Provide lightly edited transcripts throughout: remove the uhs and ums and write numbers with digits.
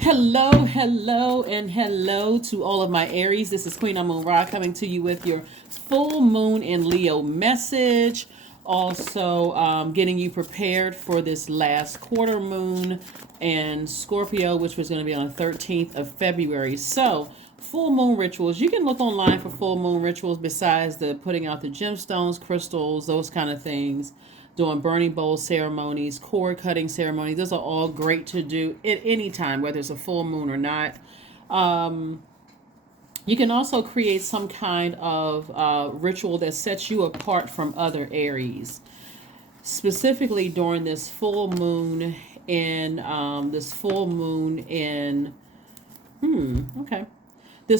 Hello, hello, and hello to all of my Aries. This is Queen Amun Ra coming to you with your full moon in Leo message. Also, getting you prepared for this last quarter moon and Scorpio, which was going to be on the 13th of February. So, full moon rituals. You can look online for full moon rituals besides the putting out the gemstones, crystals, those kind of things, doing burning bowl ceremonies, cord cutting ceremonies. Those are all great to do at any time, whether it's a full moon or not. Um, you can also create some kind of ritual that sets you apart from other Aries, specifically during this full moon okay, this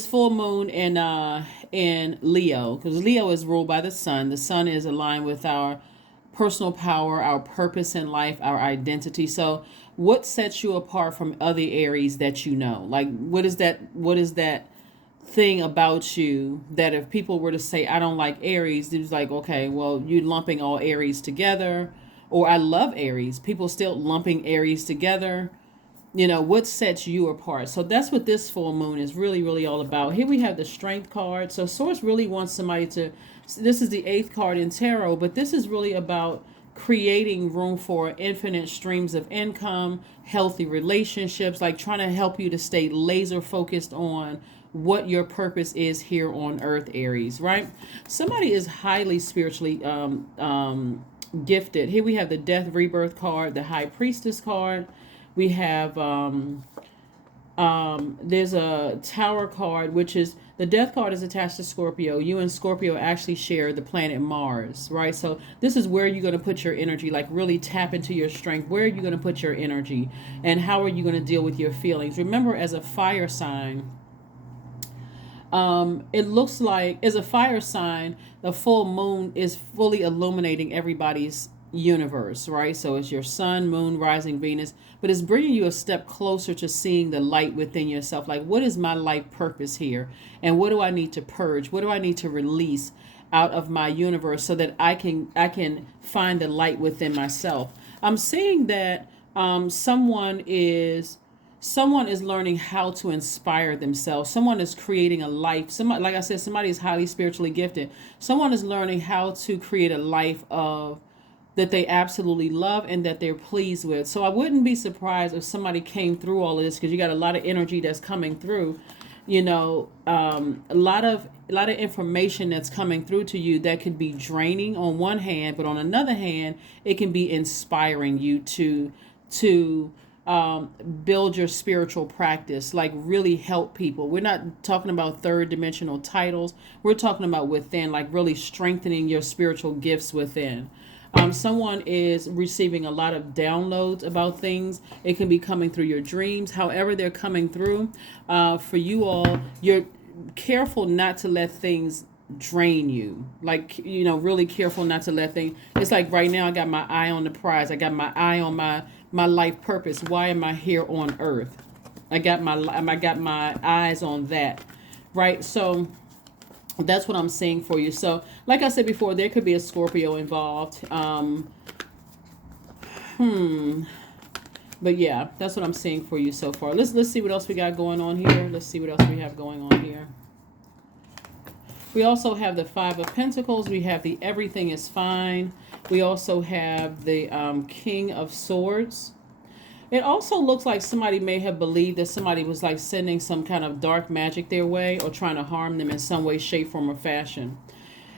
full moon in Leo, because Leo is ruled by the sun. The sun is aligned with our personal power, our purpose in life, our identity. So, what sets you apart from other Aries that you know? Like, what is that? What is that thing about you that if people were to say, "I don't like Aries," it's like, okay, well, you lumping all Aries together, or I love Aries. People still lumping Aries together. What sets you apart. So that's what this full moon is really all about. Here we have the strength card. So source really wants somebody to, this is the eighth card in tarot, but this is really about creating room for infinite streams of income, healthy relationships, like trying to help you to stay laser focused on what your purpose is here on earth, Aries, right? Somebody is highly spiritually gifted. Here we have the death rebirth card, the high priestess card. We have there's a tower card, which is the death card is attached to Scorpio. You and Scorpio actually share the planet Mars, right? So this is where you're going to put your energy, like really tap into your strength. Where are you going to put your energy, and how are you going to deal with your feelings? Remember, as a fire sign, it looks like as a fire sign, the full moon is fully illuminating everybody's universe, right? So it's your sun, moon, rising, Venus, but it's bringing you a step closer to seeing the light within yourself. Like, what is my life purpose here? And what do I need to purge? What do I need to release out of my universe so that I can find the light within myself? I'm seeing that someone is learning how to inspire themselves. Someone is creating a life. Somebody, like I said, somebody is highly spiritually gifted. Someone is learning how to create a life of that they absolutely love and that they're pleased with. So I wouldn't be surprised if somebody came through all of this, because you got a lot of energy that's coming through. A lot of information that's coming through to you that could be draining on one hand, but on another hand, it can be inspiring you to build your spiritual practice, like really help people. We're not talking about third dimensional titles. We're talking about within, like really strengthening your spiritual gifts within. Someone is receiving a lot of downloads about things. It can be coming through your dreams. However, they're coming through. For you all, you're careful not to let things drain you. Like, really careful not to let things. It's like right now, I got my eye on the prize. I got my eye on my life purpose. Why am I here on earth? I got my eyes on that, right? So that's what I'm seeing for you. So, like I said before, there could be a Scorpio involved. But yeah, that's what I'm seeing for you so far. Let's see what else we got going on here. Let's see what else we have going on here. We also have the Five of Pentacles. We have the Everything is Fine. We also have the King of Swords. It also looks like somebody may have believed that somebody was like sending some kind of dark magic their way or trying to harm them in some way, shape, form, or fashion.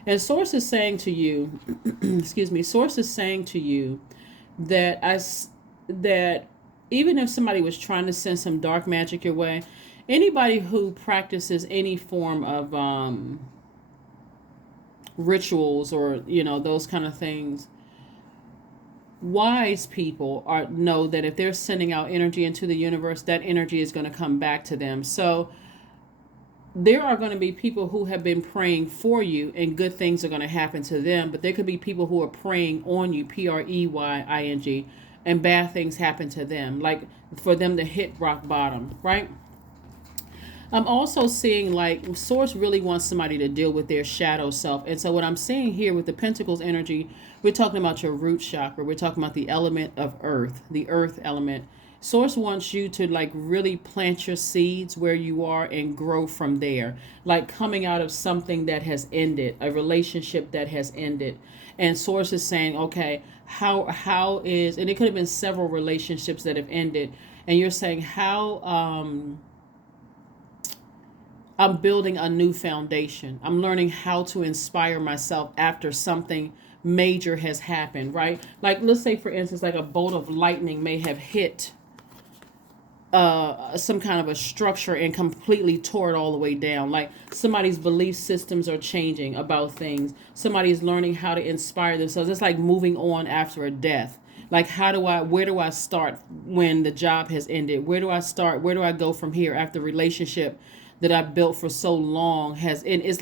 And Source is saying to you, excuse me, Source is saying to you that that even if somebody was trying to send some dark magic your way, anybody who practices any form of rituals or those kind of things, wise people know that if they're sending out energy into the universe, that energy is going to come back to them. So there are going to be people who have been praying for you and good things are going to happen to them, but there could be people who are praying on you, PREYING, and bad things happen to them, like for them to hit rock bottom, right? I'm also seeing like Source really wants somebody to deal with their shadow self. And so what I'm seeing here with the Pentacles energy, we're talking about your root chakra. We're talking about the element of earth, the earth element. Source wants you to like really plant your seeds where you are and grow from there, like coming out of something that has ended, a relationship that has ended. And Source is saying, okay, how is, and it could have been several relationships that have ended, and you're saying how I'm building a new foundation. I'm learning how to inspire myself after something major has happened, right? Like, let's say, for instance, like a bolt of lightning may have hit some kind of a structure and completely tore it all the way down. Like somebody's belief systems are changing about things. Somebody's learning how to inspire themselves. It's like moving on after a death. Like where do I start when the job has ended? Where do I start? Where do I go from here after the relationship that I built for so long has, and it's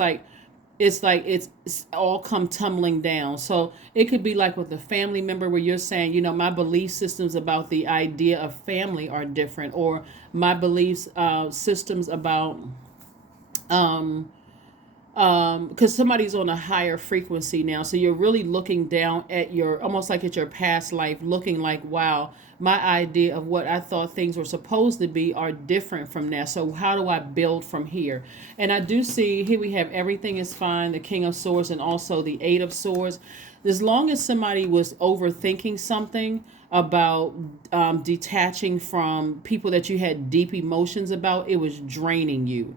all come tumbling down. So it could be like with a family member where you're saying, my belief systems about the idea of family are different, or my beliefs systems about because somebody's on a higher frequency now, so you're really looking down at your, almost like at your past life, looking like, wow, my idea of what I thought things were supposed to be are different from that. So how do I build from here? And I do see here we have everything is fine, the King of Swords, and also the Eight of Swords. As long as somebody was overthinking something about detaching from people that you had deep emotions about, it was draining you.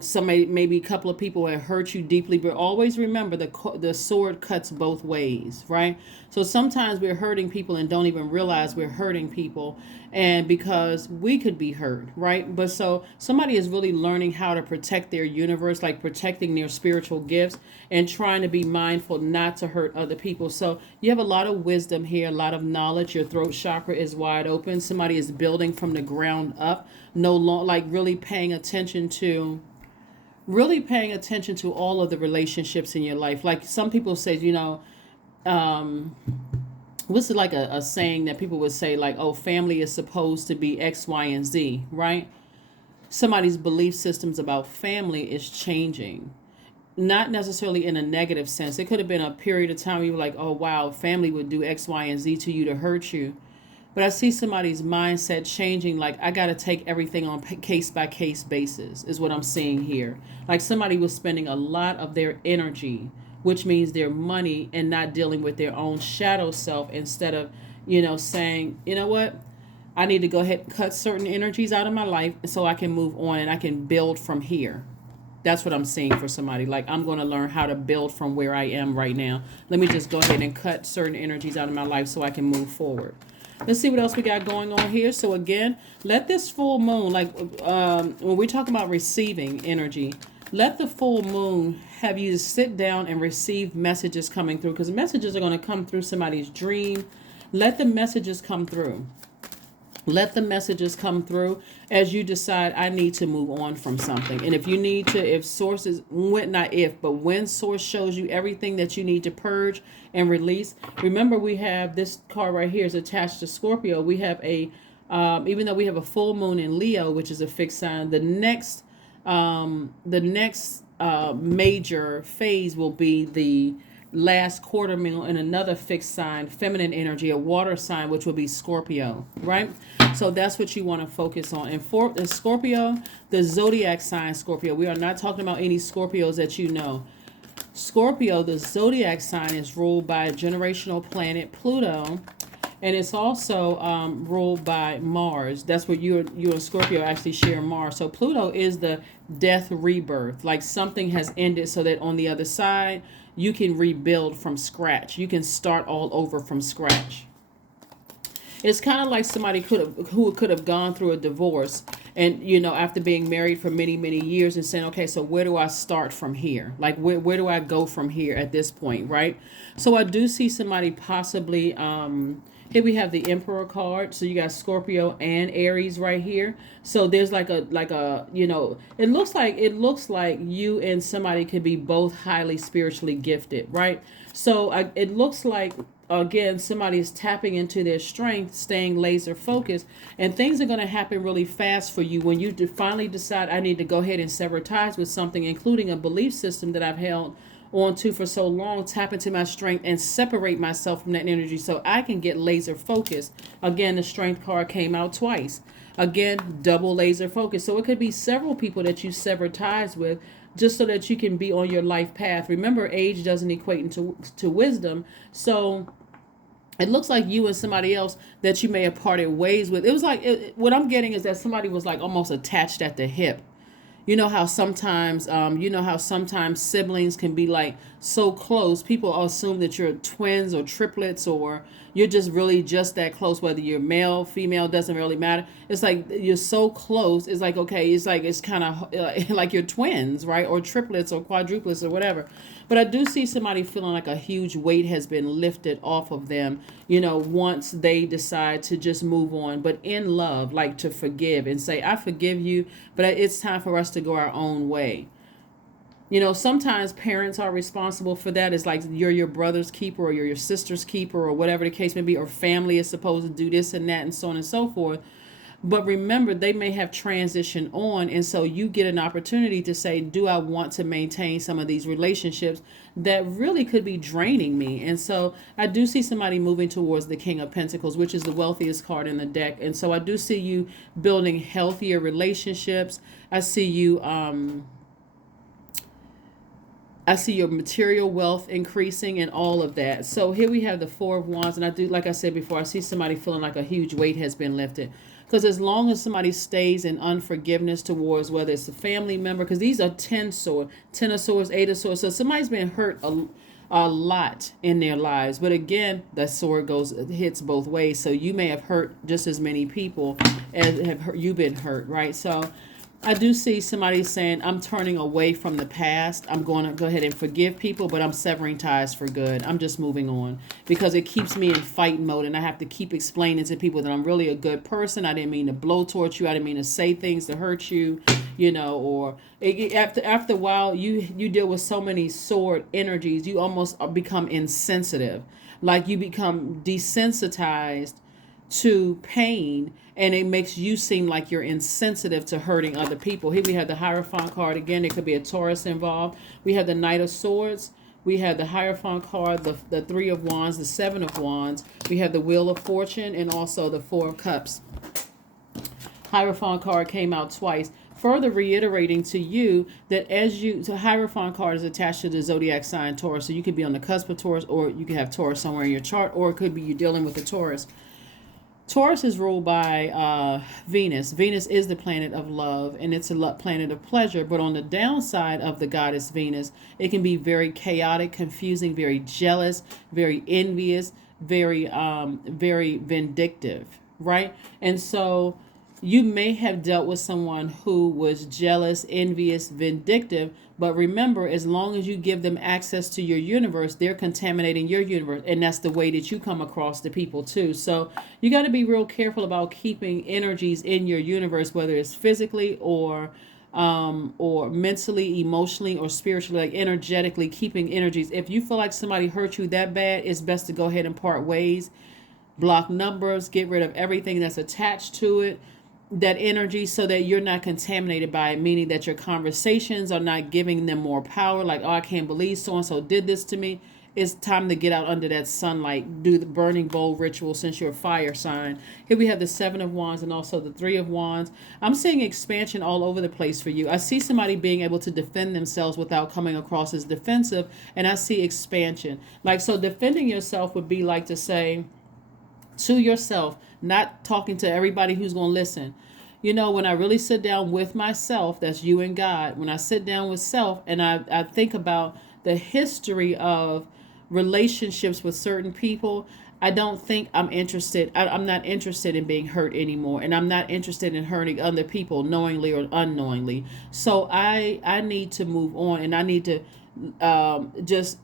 Somebody, maybe a couple of people had hurt you deeply, but always remember the sword cuts both ways, right? So sometimes we're hurting people and don't even realize we're hurting people, and because we could be hurt, right? But so somebody is really learning how to protect their universe, like protecting their spiritual gifts and trying to be mindful not to hurt other people. So you have a lot of wisdom here, a lot of knowledge. Your throat chakra is wide open. Somebody is building from the ground up, no long, like really paying attention to all of the relationships in your life. Like some people say, what's it like a saying that people would say, like, oh, family is supposed to be X, Y, and Z, right? Somebody's belief systems about family is changing. Not necessarily in a negative sense. It could have been a period of time where you were like, oh, wow, family would do X, Y, and Z to you to hurt you. But I see somebody's mindset changing, like, I got to take everything on case by case basis, is what I'm seeing here. Like somebody was spending a lot of their energy, which means their money, and not dealing with their own shadow self, instead of, saying, you know what? I need to go ahead and cut certain energies out of my life so I can move on and I can build from here. That's what I'm seeing for somebody. Like, I'm going to learn how to build from where I am right now. Let me just go ahead and cut certain energies out of my life so I can move forward. Let's see what else we got going on here. So again, let this full moon, like when we talk about receiving energy, let the full moon have you sit down and receive messages coming through, because messages are going to come through somebody's dream. Let the messages come through. Let the messages come through as you decide, I need to move on from something. And if you need to, if sources, when source shows you everything that you need to purge and release. Remember, we have this card right here is attached to Scorpio. We have even though we have a full moon in Leo, which is a fixed sign, the next major phase will be the last quarter moon in another fixed sign, feminine energy, a water sign, which will be Scorpio, right? So that's what you want to focus on. And for the Scorpio, the zodiac sign Scorpio, we are not talking about any Scorpios that you know. Scorpio, the zodiac sign, is ruled by a generational planet, Pluto, and it's also ruled by Mars. That's what you and Scorpio actually share Mars. So Pluto is the death rebirth, like something has ended so that on the other side, you can rebuild from scratch. You can start all over from scratch. It's kind of like somebody who could have gone through a divorce, and after being married for many, many years, and saying, okay, so where do I start from here? Like where do I go from here at this point, right? So I do see somebody possibly here we have the Emperor card. So you got Scorpio and Aries right here. So there's like a it looks like you and somebody could be both highly spiritually gifted, right? So it looks like, again, somebody is tapping into their strength, staying laser focused, and things are going to happen really fast for you when you finally decide, I need to go ahead and sever ties with something, including a belief system that I've held onto for so long, tap into my strength and separate myself from that energy so I can get laser focused. Again, the strength card came out twice. Again, double laser focus. So it could be several people that you sever ties with just so that you can be on your life path. Remember, age doesn't equate into wisdom. So it looks like you and somebody else that you may have parted ways with. It was like, what I'm getting is that somebody was like almost attached at the hip. You know how sometimes siblings can be like so close. People assume that you're twins or triplets, or you're just really just that close, whether you're male, female, doesn't really matter. It's like you're so close. It's like, okay, it's kind of like you're twins, right? Or triplets or quadruplets or whatever. But I do see somebody feeling like a huge weight has been lifted off of them, once they decide to just move on. But in love, like to forgive and say, I forgive you, but it's time for us to go our own way. Sometimes parents are responsible for that. It's like you're your brother's keeper or you're your sister's keeper or whatever the case may be, or family is supposed to do this and that and so on and so forth. But remember, they may have transitioned on. And so you get an opportunity to say, do I want to maintain some of these relationships that really could be draining me? And so I do see somebody moving towards the King of Pentacles, which is the wealthiest card in the deck. And so I do see you building healthier relationships. I see your material wealth increasing and all of that. So here we have the Four of Wands. And I do, like I said before, I see somebody feeling like a huge weight has been lifted. Because as long as somebody stays in unforgiveness towards whether it's a family member, because these are 10 of swords, 8 of swords. So somebody's been hurt a lot in their lives. But again, the sword hits both ways. So you may have hurt just as many people as you've been hurt, right? So I do see somebody saying, I'm turning away from the past. I'm going to go ahead and forgive people, but I'm severing ties for good. I'm just moving on because it keeps me in fight mode. And I have to keep explaining to people that I'm really a good person. I didn't mean to blowtorch you. I didn't mean to say things to hurt you, or after a while, you deal with so many sword energies. You almost become insensitive. Like you become desensitized to pain, and it makes you seem like you're insensitive to hurting other people. Here we have the Hierophant card again. There could be a Taurus involved. We have the Knight of Swords. We have the Hierophant card, the Three of Wands, the Seven of Wands. We have the Wheel of Fortune and also the Four of Cups. Hierophant card came out twice, further reiterating to you that the Hierophant card is attached to the Zodiac sign Taurus. So you could be on the cusp of Taurus, or you could have Taurus somewhere in your chart, or it could be you dealing with the Taurus. Taurus is ruled by Venus. Venus is the planet of love, and it's a planet of pleasure. But on the downside of the goddess Venus, it can be very chaotic, confusing, very jealous, very envious, very vindictive, right? And so you may have dealt with someone who was jealous, envious, vindictive. But remember, as long as you give them access to your universe, they're contaminating your universe. And that's the way that you come across the people too. So you got to be real careful about keeping energies in your universe, whether it's physically or mentally, emotionally, or spiritually, like energetically keeping energies. If you feel like somebody hurt you that bad, it's best to go ahead and part ways, block numbers, get rid of everything that's attached to it, that energy, so that you're not contaminated by it, meaning that your conversations are not giving them more power. Like, oh, I can't believe so-and-so did this to me. It's time to get out under that sunlight, do the burning bowl ritual since you're a fire sign. Here we have the Seven of Wands and also the Three of Wands. I'm seeing expansion all over the place for you. I see somebody being able to defend themselves without coming across as defensive, and I see expansion. Like, so defending yourself would be like to say to yourself, not talking to everybody who's going to listen. When I really sit down with myself, that's you and God, when I sit down with self and I think about the history of relationships with certain people, I don't think I'm interested. I'm not interested in being hurt anymore. And I'm not interested in hurting other people knowingly or unknowingly. So I need to move on, and I need to just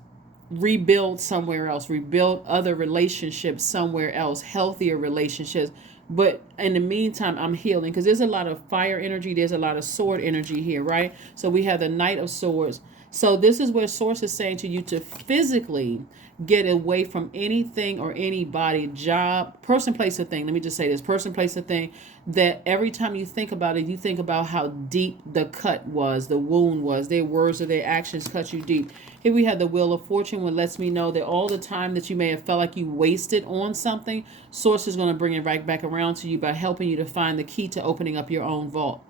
rebuild somewhere else, rebuild other relationships somewhere else, healthier relationships. But in the meantime, I'm healing, because there's a lot of fire energy. There's a lot of sword energy here, right? So we have the Knight of Swords So this is where source is saying to you to physically get away from anything or anybody, job, person, place, or thing. Let me just say this: person, place, or thing. That every time you think about it, you think about how deep the cut was, the wound was, their words or their actions cut you deep. Here we have the Wheel of Fortune, which lets me know that all the time that you may have felt like you wasted on something, source is going to bring it right back around to you by helping you to find the key to opening up your own vault.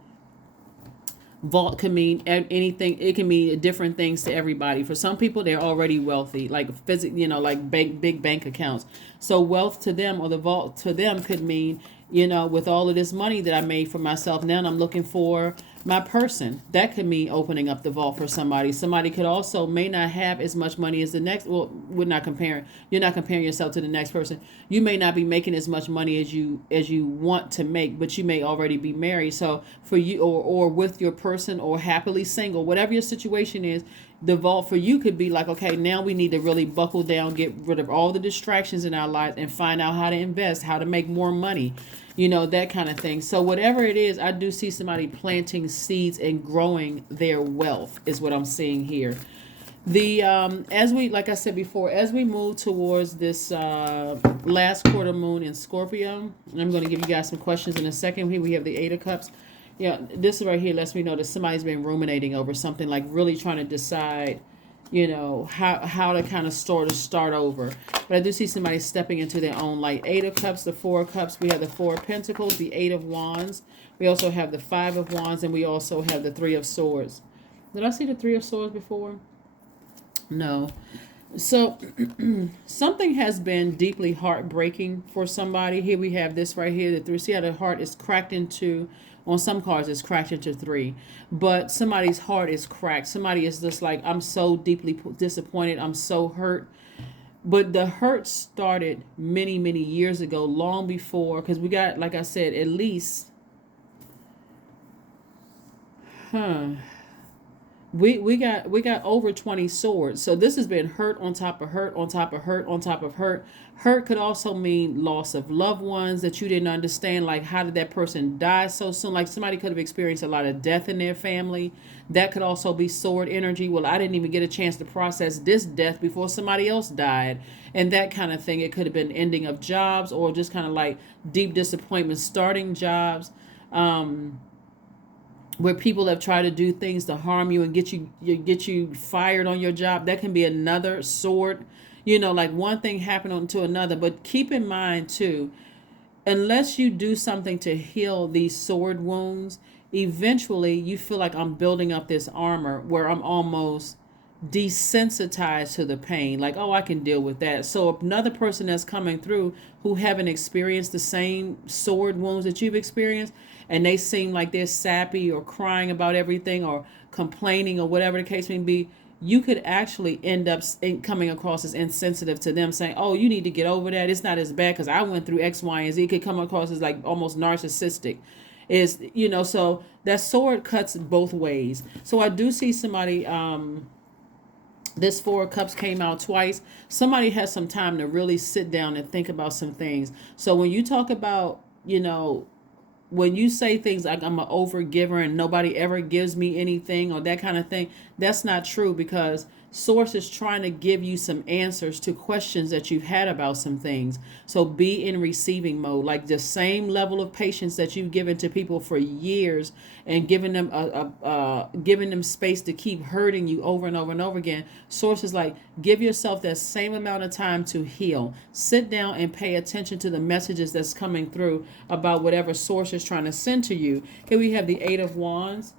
Vault can mean anything. It can mean different things to everybody. For some people, they're already wealthy, like like big bank accounts. So wealth to them, or the vault to them, could mean, with all of this money that I made for myself, now I'm looking for my person. That could mean opening up the vault for somebody. Somebody could also may not have as much money as the next. Well, we're not comparing. You're not comparing yourself to the next person. You may not be making as much money as you want to make, but you may already be married. So for you, or with your person, or happily single, whatever your situation is, the vault for you could be like, okay, now we need to really buckle down, get rid of all the distractions in our lives, and find out how to invest, how to make more money, that kind of thing. So whatever it is, I do see somebody planting seeds and growing their wealth is what I'm seeing here. The as we, like I said before, as we move towards this last quarter moon in Scorpio, and I'm going to give you guys some questions in a second. Here we have the Eight of Cups. Yeah, this right here lets me know that somebody's been ruminating over something, like really trying to decide, how to kind of start over. But I do see somebody stepping into their own light. Eight of Cups, the Four of Cups. We have the Four of Pentacles, the Eight of Wands. We also have the Five of Wands, and we also have the Three of Swords. Did I see the Three of Swords before? No. So something has been deeply heartbreaking for somebody. Here we have this right here. The three. See how the heart is cracked into, on some cards it's cracked into three, but somebody's heart is cracked. Somebody is just like, I'm so deeply disappointed. I'm so hurt. But the hurt started many, many years ago, long before, because we got, like I said, at least, we got over 20 swords. So this has been hurt on top of hurt on top of hurt on top of hurt. Hurt could also mean loss of loved ones that you didn't understand, like how did that person die so soon. Like somebody could have experienced a lot of death in their family. That could also be sword energy. Well, I didn't even get a chance to process this death before somebody else died, and that kind of thing. It could have been ending of jobs, or just kind of like deep disappointment starting jobs, where people have tried to do things to harm you and get you fired on your job. That can be another sword. Like one thing happened on to another. But keep in mind too, unless you do something to heal these sword wounds, eventually you feel like, I'm building up this armor where I'm almost desensitized to the pain, like, oh, I can deal with that. So another person that's coming through who haven't experienced the same sword wounds that you've experienced, and they seem like they're sappy or crying about everything or complaining or whatever the case may be, you could actually end up coming across as insensitive to them, saying, oh, you need to get over that. It's not as bad because I went through X, Y, and Z. It could come across as like almost narcissistic. So that sword cuts both ways. So I do see somebody, this Four of Cups came out twice. Somebody has some time to really sit down and think about some things. So when you talk about, when you say things like, I'm an overgiver and nobody ever gives me anything, or that kind of thing, that's not true, because Source is trying to give you some answers to questions that you've had about some things. So be in receiving mode, like the same level of patience that you've given to people for years, and giving them giving them space to keep hurting you over and over and over again. Source is like, give yourself that same amount of time to heal. Sit down and pay attention to the messages that's coming through about whatever Source is trying to send to you. Here we have the Eight of Wands.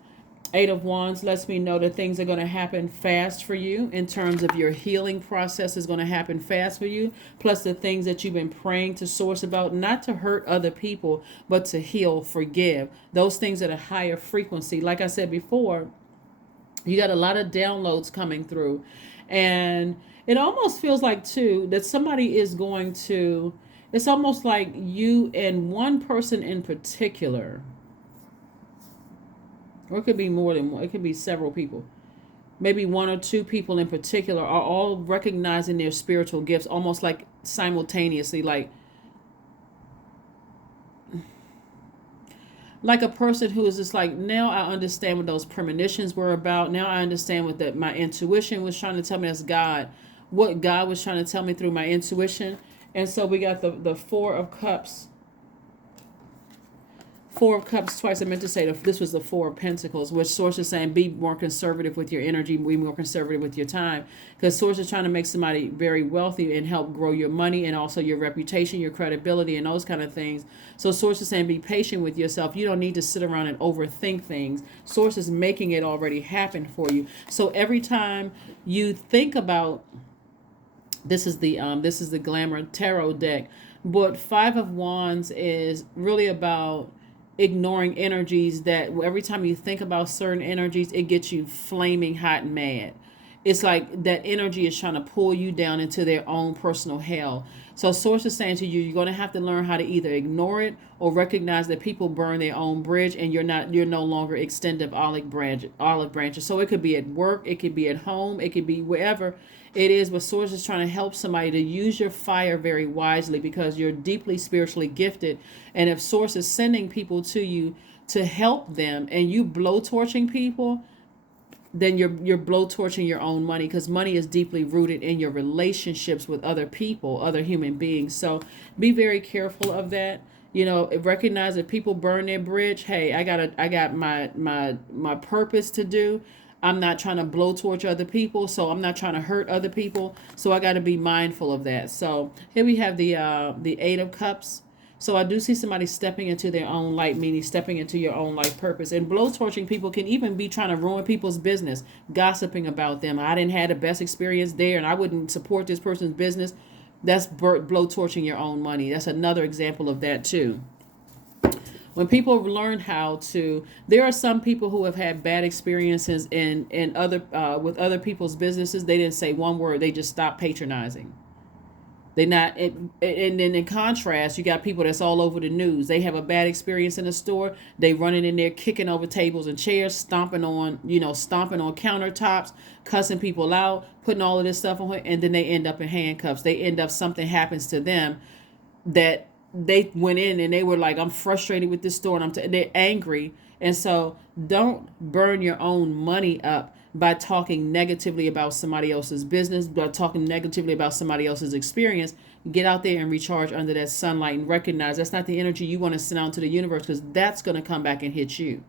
Eight of Wands lets me know that things are going to happen fast for you, in terms of your healing process is going to happen fast for you. Plus the things that you've been praying to Source about, not to hurt other people, but to heal, forgive. Those things at a higher frequency. Like I said before, you got a lot of downloads coming through. And it almost feels like too that somebody is going to, it's almost like you and one person in particular, or it could be more than one, it could be several people, maybe one or two people in particular, are all recognizing their spiritual gifts almost like simultaneously. Like like a person who is just like, now I understand what those premonitions were about. Now I understand what that my intuition was trying to tell me. As God, what God was trying to tell me through my intuition. And so we got the Four of Cups. Four of Cups twice. I meant to say this was the Four of Pentacles, which Source is saying be more conservative with your energy, be more conservative with your time, because Source is trying to make somebody very wealthy and help grow your money and also your reputation, your credibility, and those kind of things. So Source is saying be patient with yourself. You don't need to sit around and overthink things. Source is making it already happen for you. So every time you think about, this is the Glamour Tarot deck, but Five of Wands is really about ignoring energies that every time you think about certain energies, it gets you flaming hot and mad. It's like that energy is trying to pull you down into their own personal hell. So Source is saying to you, you're going to have to learn how to either ignore it or recognize that people burn their own bridge, and you're no longer extended olive branches. So it could be at work, it could be at home, it could be wherever it is, but Source is trying to help somebody to use your fire very wisely, because you're deeply spiritually gifted. And if Source is sending people to you to help them and you blowtorching people, then you're blowtorching your own money, because money is deeply rooted in your relationships with other people, other human beings. So be very careful of that. You know, recognize that people burn their bridge. Hey, I got my purpose to do. I'm not trying to blowtorch other people, so I'm not trying to hurt other people. So I got to be mindful of that. So here we have the Eight of Cups. So I do see somebody stepping into their own light, meaning stepping into your own life purpose. And blowtorching people can even be trying to ruin people's business, gossiping about them. I didn't have the best experience there, and I wouldn't support this person's business. That's blowtorching your own money. That's another example of that too. When people learn how to, there are some people who have had bad experiences in other with other people's businesses. They didn't say one word. They just stopped patronizing. They not, and then in contrast, you got people that's all over the news. They have a bad experience in the store. They running in there, kicking over tables and chairs, stomping on countertops, cussing people out, putting all of this stuff on, and then they end up in handcuffs. They end up, something happens to them that they went in and they were like, I'm frustrated with this store, and they're angry. And so don't burn your own money up by talking negatively about somebody else's business, by talking negatively about somebody else's experience. Get out there and recharge under that sunlight and recognize that's not the energy you want to send out to the universe, because that's going to come back and hit you.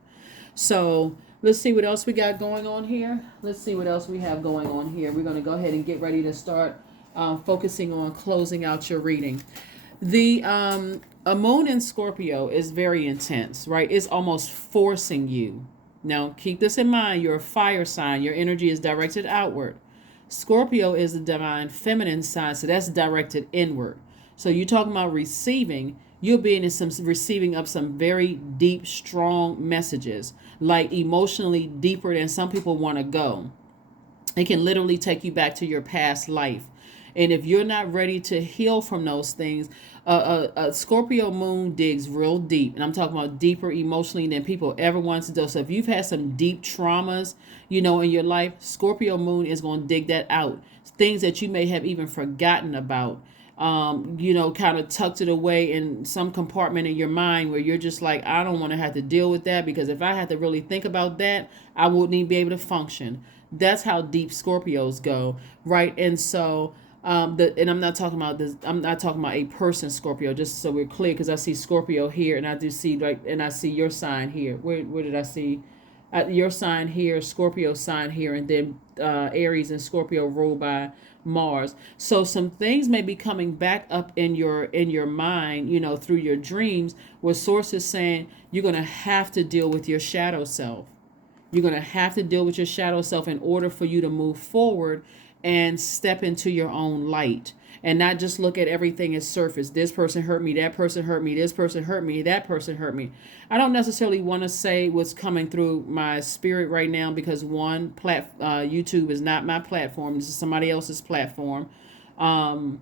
So let's see what else we got going on here. Let's see what else we have going on here. We're going to go ahead and get ready to start focusing on closing out your reading. The Amun in Scorpio is very intense, right? It's almost forcing you. Now, keep this in mind. You're a fire sign. Your energy is directed outward. Scorpio is the divine feminine sign, so that's directed inward. So you're talking about receiving. You'll be in some receiving of some very deep, strong messages, like emotionally deeper than some people want to go. It can literally take you back to your past life. And if you're not ready to heal from those things, a Scorpio moon digs real deep. And I'm talking about deeper emotionally than people ever want to do. So if you've had some deep traumas, in your life, Scorpio moon is going to dig that out. Things that you may have even forgotten about, kind of tucked it away in some compartment in your mind where you're just like, I don't want to have to deal with that, because if I had to really think about that, I wouldn't even be able to function. That's how deep Scorpios go, right? And so and I'm not talking about this. I'm not talking about a person, Scorpio. Just so we're clear, because I see Scorpio here, and I do see and I see your sign here. Where did I see your sign here, Scorpio sign here, and then Aries and Scorpio ruled by Mars. So some things may be coming back up in your mind, through your dreams, where Source is saying you're gonna have to deal with your shadow self. You're gonna have to deal with your shadow self in order for you to move forward and step into your own light, and not just look at everything as surface. This person hurt me, that person hurt me, this person hurt me, that person hurt me. I don't necessarily want to say what's coming through my spirit right now, because YouTube is not my platform. This is somebody else's platform. But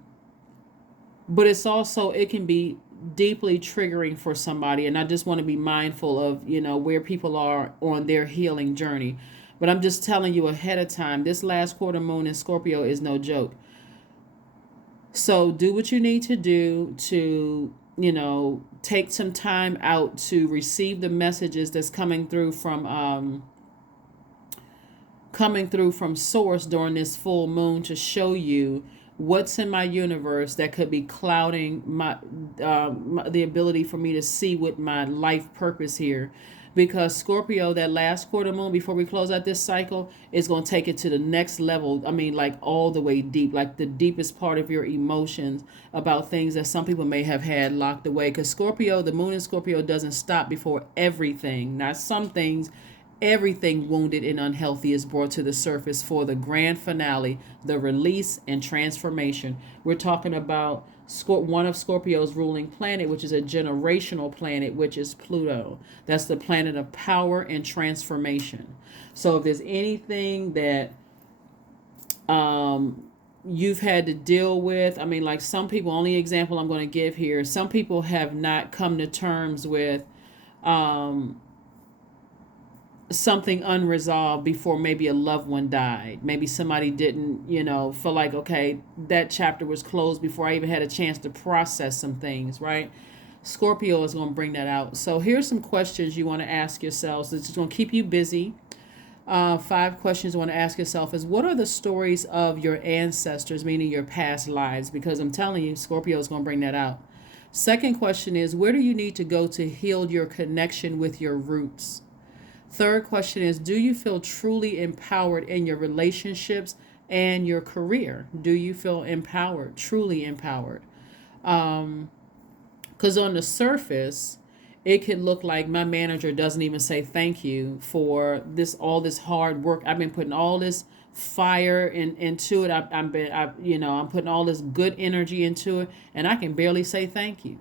it's also, it can be deeply triggering for somebody, and I just want to be mindful of where people are on their healing journey. But I'm just telling you ahead of time, this last quarter moon in Scorpio is no joke. So do what you need to do to, take some time out to receive the messages that's coming through from source during this full moon to show you what's in my universe that could be clouding the ability for me to see what my life purpose here. Because Scorpio, that last quarter moon before we close out this cycle, is going to take it to the next level. I mean, like all the way deep, like the deepest part of your emotions about things that some people may have had locked away. Because Scorpio, the moon in Scorpio doesn't stop before everything. Not some things, everything wounded and unhealthy is brought to the surface for the grand finale, the release and transformation. We're talking about one of Scorpio's ruling planet, which is a generational planet, which is Pluto. That's the planet of power and transformation. So if there's anything that you've had to deal with, I mean, like some people, only example I'm going to give here, some people have not come to terms with something unresolved before maybe a loved one died. Maybe somebody didn't, feel like, okay, that chapter was closed before I even had a chance to process some things, right? Scorpio is going to bring that out. So here's some questions you want to ask yourselves. It's just going to keep you busy. 5 questions you want to ask yourself is, what are the stories of your ancestors, meaning your past lives? Because I'm telling you, Scorpio is going to bring that out. Second question is, where do you need to go to heal your connection with your roots? Third question is, do you feel truly empowered in your relationships and your career? Do you feel empowered, truly empowered? Because on the surface, it could look like my manager doesn't even say thank you for all this hard work. I've been putting all this fire into it. I'm putting all this good energy into it, and I can barely say thank you.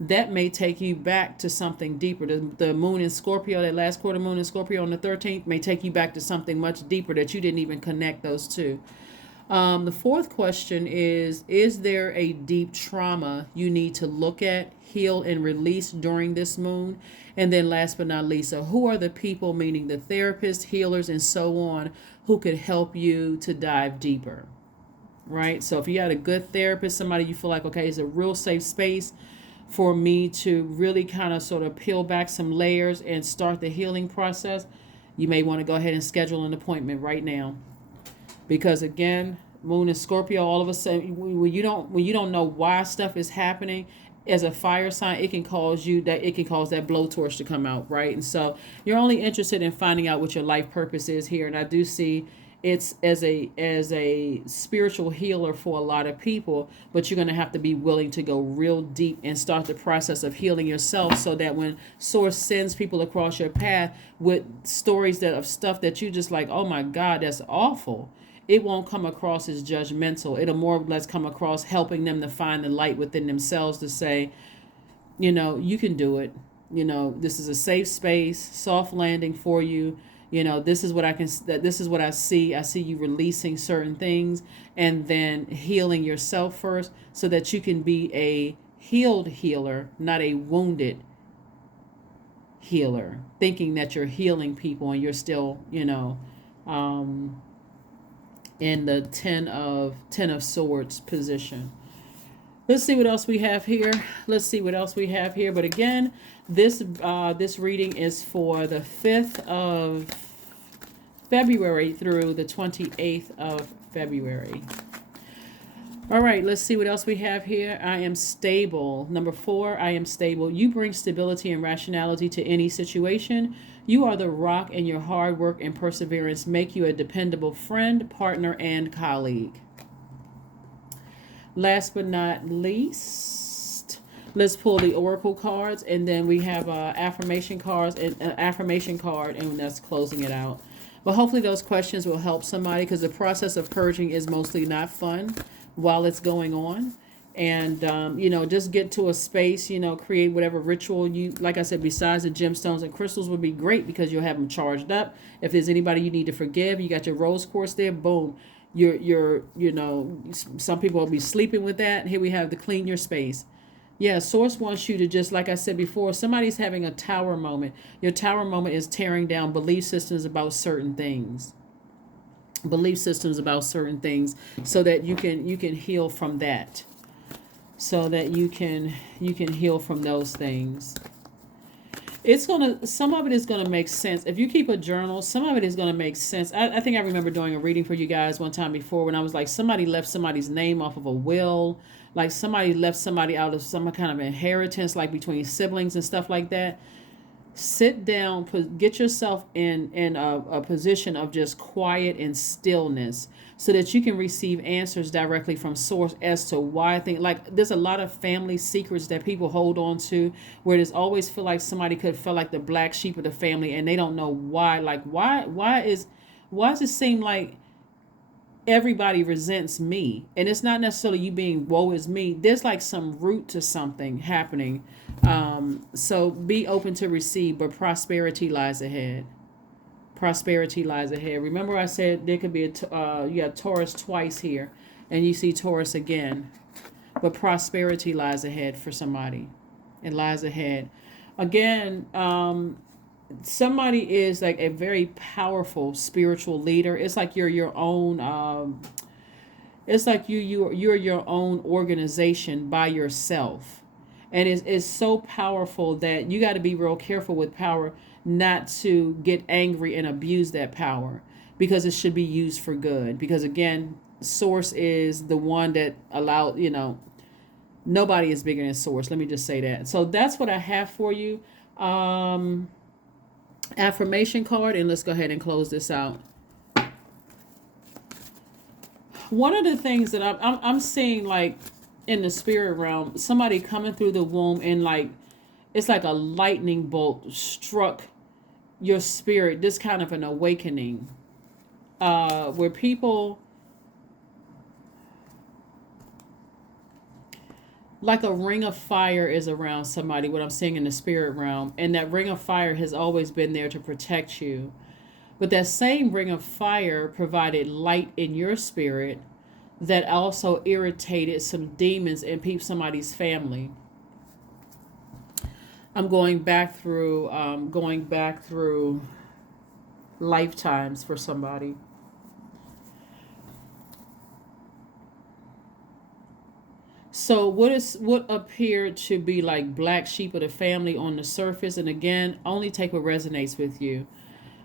That may take you back to something deeper. The moon in Scorpio, that last quarter moon in Scorpio on the 13th, may take you back to something much deeper that you didn't even connect those two. The fourth question is there a deep trauma you need to look at, heal, and release during this moon? And then last but not least, so who are the people, meaning the therapists, healers, and so on, who could help you to dive deeper, right? So if you had a good therapist, somebody you feel like, okay, it's a real safe space for me to really kind of sort of peel back some layers and start the healing process, you may want to go ahead and schedule an appointment right now. Because again, moon is Scorpio, all of a sudden, when you don't know why stuff is happening, as a fire sign, it can cause that blowtorch to come out, right? And so you're only interested in finding out what your life purpose is here. And I do see it's as a spiritual healer for a lot of people, but you're going to have to be willing to go real deep and start the process of healing yourself, so that when source sends people across your path with stories of stuff that you just like, oh my God, that's awful, it won't come across as judgmental. It'll more or less come across helping them to find the light within themselves to say, you can do it. This is a safe space, soft landing for you. This is what I see. I see you releasing certain things and then healing yourself first, so that you can be a healed healer, not a wounded healer, thinking that you're healing people and you're still, in the 10 of swords position. Let's see what else we have here. But again, this reading is for the 5th of February through the 28th of February. All right, let's see what else we have here. I am stable. Number 4, I am stable. You bring stability and rationality to any situation. You are the rock, and your hard work and perseverance make you a dependable friend, partner, and colleague. Last but not least, let's pull the oracle cards, and then we have affirmation cards and affirmation card, and that's closing it out. But hopefully those questions will help somebody, because the process of purging is mostly not fun while it's going on. And, just get to a space, create whatever ritual you, like I said, besides the gemstones and crystals would be great, because you'll have them charged up. If there's anybody you need to forgive, you got your rose quartz there, boom. Some people will be sleeping with that. Here we have to clean your space. Yeah, source wants you to just, like I said before, somebody's having a tower moment. Your tower moment is tearing down belief systems about certain things. So that you can heal from that. so that you can heal from those things. Some of it is gonna make sense if you keep a journal. Some of it is gonna make sense. I think I remember doing a reading for you guys one time before when I was like, somebody left somebody's name off of a will, like somebody left somebody out of some kind of inheritance, like between siblings and stuff like that. Sit down, get yourself in a position of just quiet and stillness so that you can receive answers directly from source as to why. I think like there's a lot of family secrets that people hold on to, where there's always feel like somebody could feel like the black sheep of the family and they don't know why. Like why does it seem like everybody resents me? And it's not necessarily you being woe is me. There's like some root to something happening. So be open to receive, but prosperity lies ahead. Prosperity lies ahead. Remember I said there could be you have Taurus twice here, and you see Taurus again. But prosperity lies ahead for somebody. It lies ahead. Again, somebody is like a very powerful spiritual leader. It's like you're your own. It's like you're your own organization by yourself, and it's so powerful that you got to be real careful with power, not to get angry and abuse that power, because it should be used for good. Because again, source is the one that allowed, nobody is bigger than source. Let me just say that. So that's what I have for you. Affirmation card, and let's go ahead and close this out. One of the things that I'm seeing, like in the spirit realm, somebody coming through the womb, and like it's like a lightning bolt struck your spirit. This kind of an awakening, where people, like a ring of fire is around somebody, what I'm seeing in the spirit realm, and that ring of fire has always been there to protect you. But that same ring of fire provided light in your spirit that also irritated some demons in somebody's family. I'm going back through lifetimes for somebody. So what appeared to be like black sheep of the family on the surface, and again, only take what resonates with you.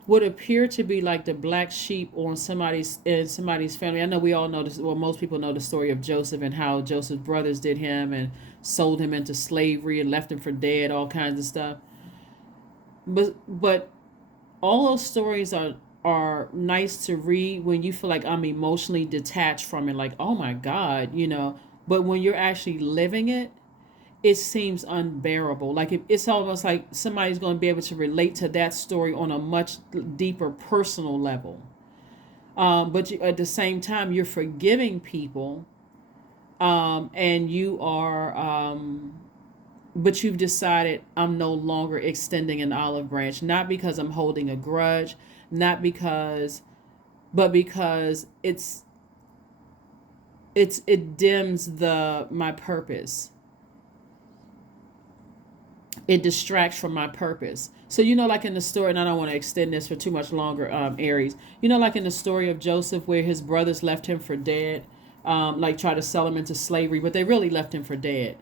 What appear to be like the black sheep on somebody's family. I know we all know this. Well, most people know the story of Joseph and how Joseph's brothers did him and sold him into slavery and left him for dead, all kinds of stuff. But all those stories are nice to read when you feel like I'm emotionally detached from it. Like, oh my God. But when you're actually living it, it seems unbearable. Like it's almost like somebody's going to be able to relate to that story on a much deeper personal level. But at the same time, you're forgiving people, and you are, but you've decided I'm no longer extending an olive branch, not because I'm holding a grudge, not because, but because it dims my purpose. It distracts from my purpose. So like in the story, and I don't want to extend this for too much longer, Aries. Like in the story of Joseph, where his brothers left him for dead, like try to sell him into slavery, but they really left him for dead.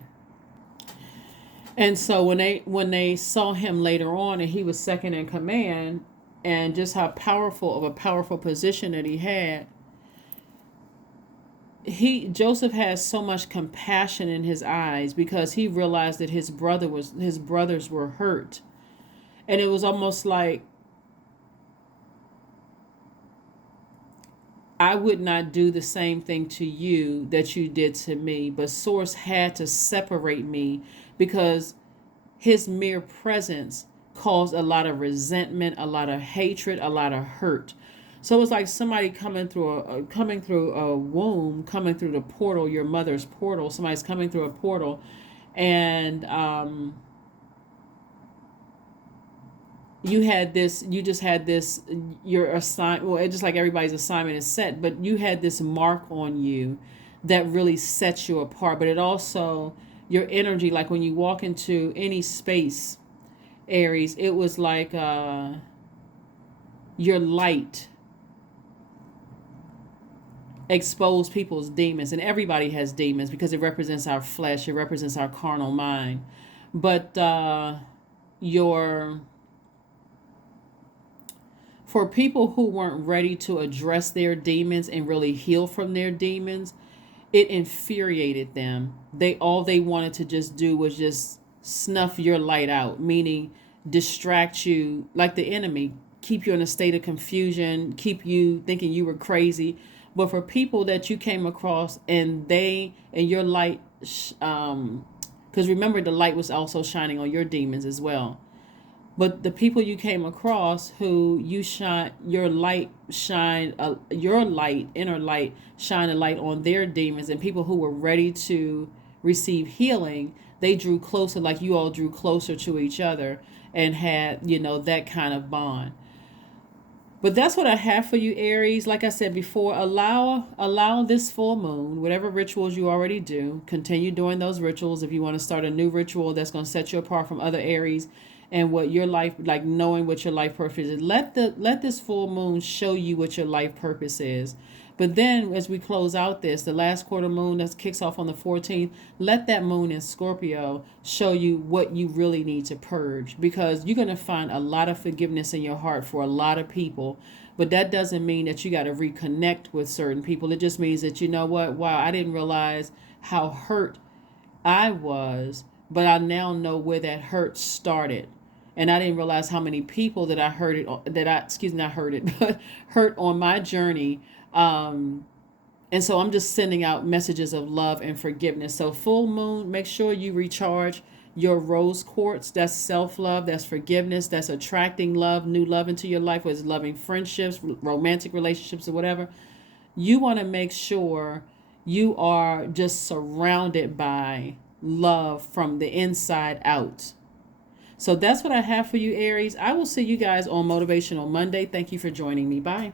And so when they saw him later on, and he was second in command, and just how powerful position that he had, Joseph has so much compassion in his eyes, because he realized that his brothers were hurt. And it was almost like, I would not do the same thing to you that you did to me, but source had to separate me, because his mere presence caused a lot of resentment, a lot of hatred, a lot of hurt. So it was like somebody coming through a womb, coming through the portal, your mother's portal. Somebody's coming through a portal, and you just had this. Your assign. Well, it's just like everybody's assignment is set, but you had this mark on you that really sets you apart. But it also, your energy, like when you walk into any space, Aries, it was like your light. expose people's demons. And everybody has demons because it represents our flesh, it represents our carnal mind. But your for people who weren't ready to address their demons and really heal from their demons, it infuriated them. All they wanted to just do was just snuff your light out, meaning distract you like the enemy, keep you in a state of confusion, keep you thinking you were crazy. But for people that you came across and your light, because remember the light was also shining on your demons as well. But the people you came across who you shine your light shine your light inner light shine a light on their demons, and people who were ready to receive healing, they drew closer, like you all drew closer to each other and had that kind of bond. But that's what I have for you, Aries. Like I said before, allow this full moon, whatever rituals you already do, continue doing those rituals. If you want to start a new ritual that's going to set you apart from other Aries, and what your life, like knowing what your life purpose is, let this full moon show you what your life purpose is. But then as we close out the last quarter moon that kicks off on the 14th, let that moon in Scorpio show you what you really need to purge, because you're going to find a lot of forgiveness in your heart for a lot of people. But that doesn't mean that you got to reconnect with certain people. It just means that, you know what, wow, I didn't realize how hurt I was, but I now know where that hurt started. And I didn't realize how many people that I hurt it, not hurt it, but hurt on my journey. And so I'm just sending out messages of love and forgiveness. So full moon, make sure you recharge your rose quartz. That's self-love, that's forgiveness, that's attracting love, new love into your life, whether it's loving friendships, romantic relationships, or whatever. You want to make sure you are just surrounded by love from the inside out. So that's what I have for you, Aries. I will see you guys on Motivational Monday. Thank you for joining me. Bye.